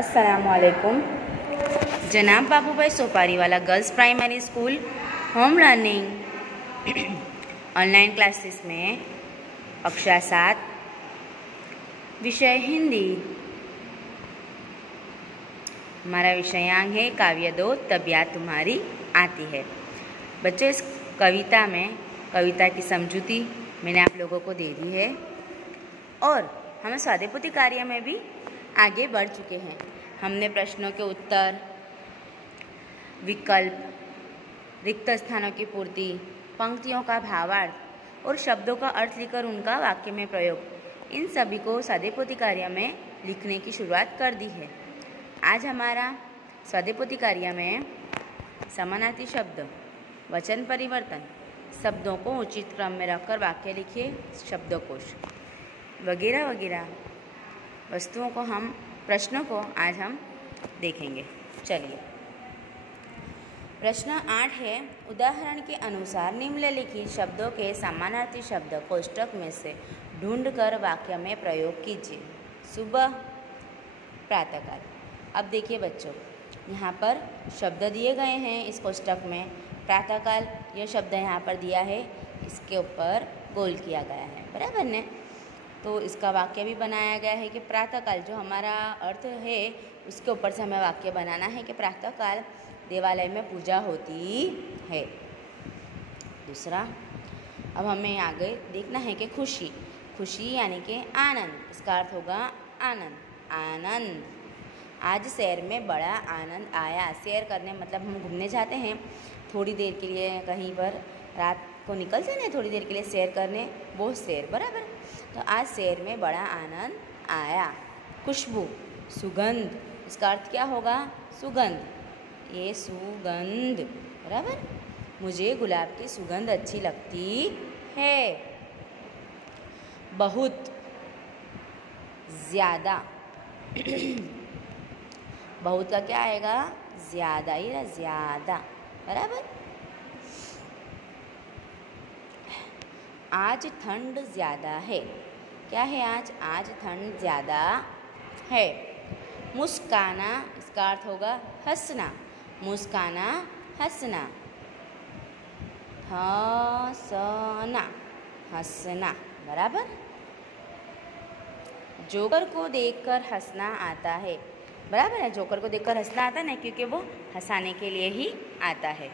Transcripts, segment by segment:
अस्सलामुअलैकुम। जनाब बाबूभाई सोपारी वाला girls primary school home learning online classes में कक्षा 7 विषय हिंदी। हमारा विषयांक है काव्य 2 तबीयत तुम्हारी आती है। बच्चों, इस कविता में कविता की समझूती मैंने आप लोगों को दे दी है और हम स्वाध्याय कार्य में भी आगे बढ़ चुके हैं। हमने प्रश्नों के उत्तर, विकल्प, रिक्त स्थानों की पूर्ति, पंक्तियों का भावार्थ और शब्दों का अर्थ लिखकर उनका वाक्य में प्रयोग, इन सभी को स्वाध्याय कार्य में लिखने की शुरुआत कर दी है। आज हमारा स्वाध्याय कार्य में समानार्थी शब्द, वचन परिवर्तन, शब्दों को उचित क्रम में रखकर वाक्य लिखिए, शब्दकोश वगैरह वगैरह वस्तुओं को प्रश्नों को आज हम देखेंगे। चलिए, प्रश्न 8 है, उदाहरण के अनुसार निम्नलिखित शब्दों के समानार्थी शब्द कोष्ठक में से ढूंढकर वाक्य में प्रयोग कीजिए। सुबह, प्रातःकाल। अब देखिए बच्चों, यहाँ पर शब्द दिए गए हैं इस कोष्ठक में। प्रातःकाल यह शब्द यहाँ पर दिया है, इसके ऊपर गोल किया गया है, बराबर ने। तो इसका वाक्य भी बनाया गया है कि प्रातःकाल, जो हमारा अर्थ है उसके ऊपर से हमें वाक्य बनाना है कि प्रातःकाल देवालय में पूजा होती है। दूसरा, अब हमें आगे देखना है कि खुशी, खुशी यानी कि आनंद, इसका अर्थ होगा आनंद, आनंद। आज शहर में बड़ा आनंद आया। सैर करने मतलब हम घूमने जाते हैं थोड़ी देर के लिए, कहीं पर रात को निकलते हैं थोड़ी देर के लिए सैर करने, वो सैर, बराबर। तो आज शहर में बड़ा आनंद आया। खुशबू, सुगंध, इसका अर्थ क्या होगा? सुगंध, ये सुगंध, बराबर। मुझे गुलाब की सुगंध अच्छी लगती है। बहुत, ज़्यादा बहुत का क्या आएगा? ज़्यादा ही ना, ज़्यादा, बराबर। आज ठंड ज़्यादा है। क्या है आज? आज ठंड ज़्यादा है। मुस्काना, इसका अर्थ होगा हंसना, मुस्काना, हंसना। हंसना, हंसना, बराबर। जोकर को देखकर हंसना आता है, बराबर है। जोकर को देखकर हंसना आता है ना, क्योंकि वो हंसाने के लिए ही आता है।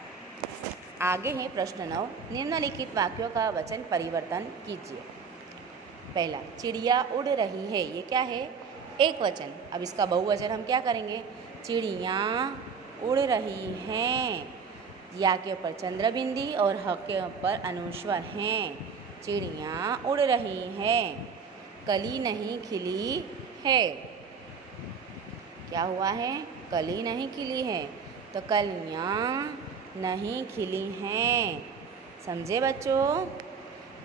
आगे है प्रश्न 9, निम्नलिखित वाक्यों का वचन परिवर्तन कीजिए। पहला, चिड़िया उड़ रही है, ये क्या है? एक वचन। अब इसका बहुवचन हम क्या करेंगे? चिड़िया उड़ रही हैं। या के ऊपर चंद्र बिंदी और ह के ऊपर अनुस्वर हैं। चिड़िया उड़ रही हैं। कली नहीं खिली है। क्या हुआ है? कली नहीं खिली है, तो कलियाँ नहीं खिली हैं। समझे बच्चों?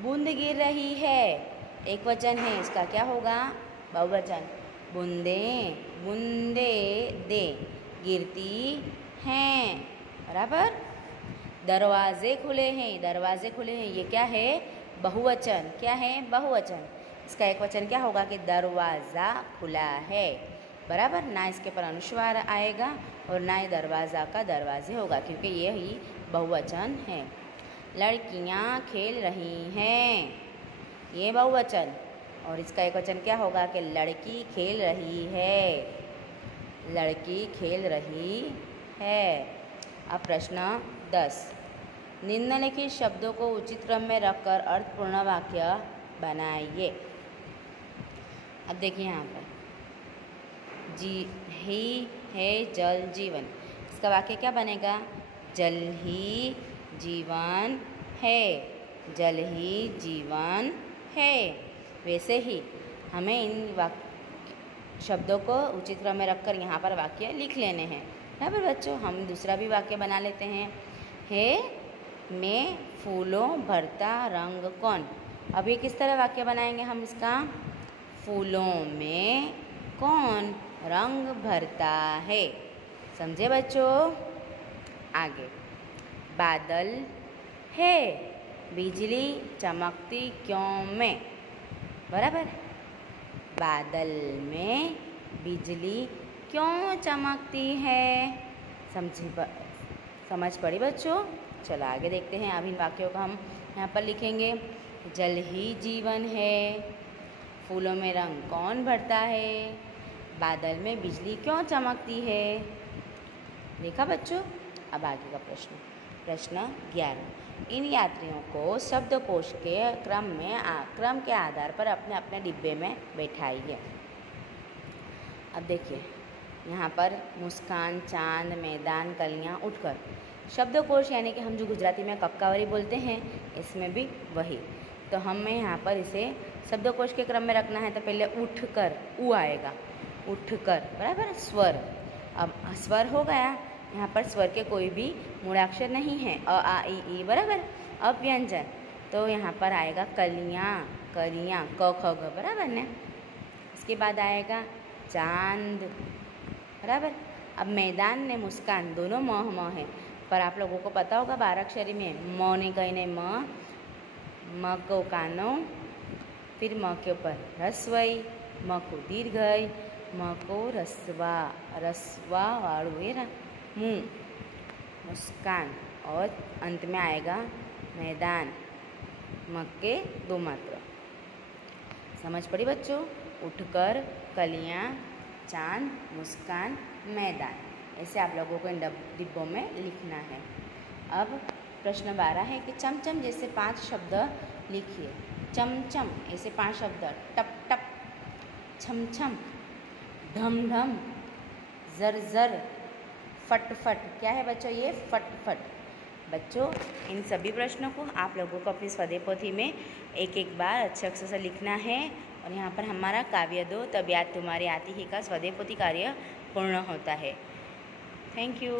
बूंद गिर रही है, एक वचन है, इसका क्या होगा? बहुवचन। बूंदे, बूंदे दे गिरती हैं, बराबर। दरवाजे खुले हैं, दरवाजे खुले हैं, ये क्या है? बहुवचन। क्या है? बहुवचन। इसका एक वचन क्या होगा? कि दरवाज़ा खुला है, बराबर। ना इसके पर अनुस्वार आएगा और ना ही दरवाज़ा का दरवाजे होगा, क्योंकि ये ही बहुवचन है। लड़कियां खेल रही हैं, ये बहुवचन। और इसका एक वचन क्या होगा? कि लड़की खेल रही है, लड़की खेल रही है। अब प्रश्न 10, निम्नलिखित शब्दों को उचित क्रम में रखकर अर्थपूर्ण वाक्य बनाइए। अब देखिए यहाँ पर जी ही है जल जीवन, इसका वाक्य क्या बनेगा? जल ही जीवन है, जल ही जीवन है। वैसे ही हमें इन शब्दों को उचित क्रम में रखकर यहाँ पर वाक्य लिख लेने हैं, बराबर बच्चों। हम दूसरा भी वाक्य बना लेते हैं। है में फूलों भरता रंग कौन? अब ये किस तरह वाक्य बनाएंगे हम इसका? फूलों में कौन रंग भरता है? समझे बच्चों? आगे, बादल है, बिजली चमकती क्यों में? बराबर। बादल में बिजली क्यों चमकती है। समझ पड़ी बच्चों। चलो आगे देखते हैं। अब इन वाक्यों को हम यहाँ पर लिखेंगे। जल ही जीवन है, फूलों में रंग कौन भरता है, बादल में बिजली क्यों चमकती है। देखा बच्चों। अब आगे का प्रश्न 11। इन यात्रियों को शब्दकोश के क्रम के आधार पर अपने अपने डिब्बे में बैठाइए। अब देखिए यहाँ पर मुस्कान, चांद, मैदान, कलियाँ, उठकर। शब्दकोश यानी कि हम जो गुजराती में कक्कावरी बोलते हैं, इसमें भी वही। तो हमें यहाँ पर इसे शब्दकोश के क्रम में रखना है। तो पहले उठकर, उ आएगा, उठकर, बराबर। स्वर, अब स्वर हो गया। यहाँ पर स्वर के कोई भी मूलाक्षर नहीं है, अ आ इ ई, बराबर। अब व्यंजन, तो यहाँ पर आएगा कलियाँ, कलियाँ, क ख ग, बराबर ने। इसके बाद आएगा चांद, बराबर। अब मैदान ने मुस्कान, दोनों म है, पर आप लोगों को पता होगा 12 अक्षरी में म ने कहीं म को कानो, फिर म के ऊपर रस्वई, म को दीर्घई, म को रस्वा वालू है ना, मुँह, मुस्कान, और अंत में आएगा मैदान, म के 2 मात्रा। समझ पड़ी बच्चों। उठकर, कलियाँ, चांद, मुस्कान, मैदान, ऐसे आप लोगों को इन डिब्बों में लिखना है। अब प्रश्न 12 है कि चमचम जैसे 5 शब्द लिखिए। चमचम ऐसे 5 शब्द, टप टप, छम छम, ढम ढम, जर जर, फट फट। क्या है बच्चों ये? फट फट। बच्चों इन सभी प्रश्नों को आप लोगों को अपनी स्वाध्याय पोथी में एक एक बार अच्छे अक्षर से लिखना है। और यहाँ पर हमारा काव्य 2 तब याद तुम्हारी आती ही का स्वाध्याय पोथी कार्य पूर्ण होता है। Thank you.